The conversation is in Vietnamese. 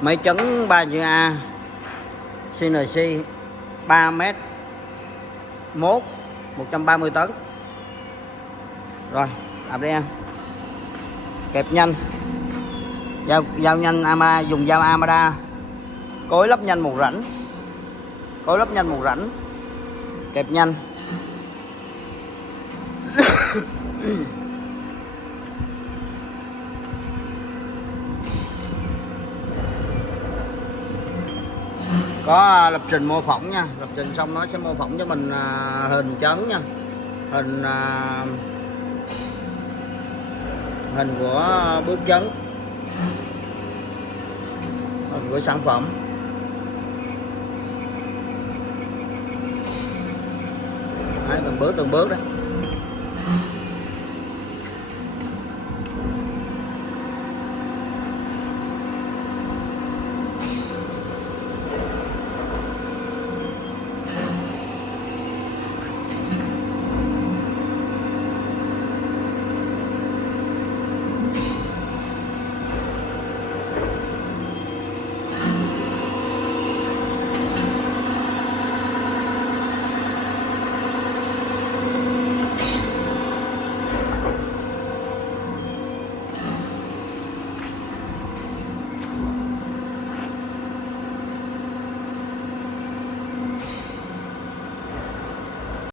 Máy chấn 3 chữ A CNC 3m1 130 tấn. Rồi làm đi em. Kẹp nhanh, dao nhanh ama, dùng dao Amada, cối lắp nhanh một rãnh, kẹp nhanh. Có lập trình mô phỏng nha, lập trình xong nó sẽ mô phỏng cho mình hình chấn nha, hình của bước chấn, hình của sản phẩm. Đấy, từng bước đấy.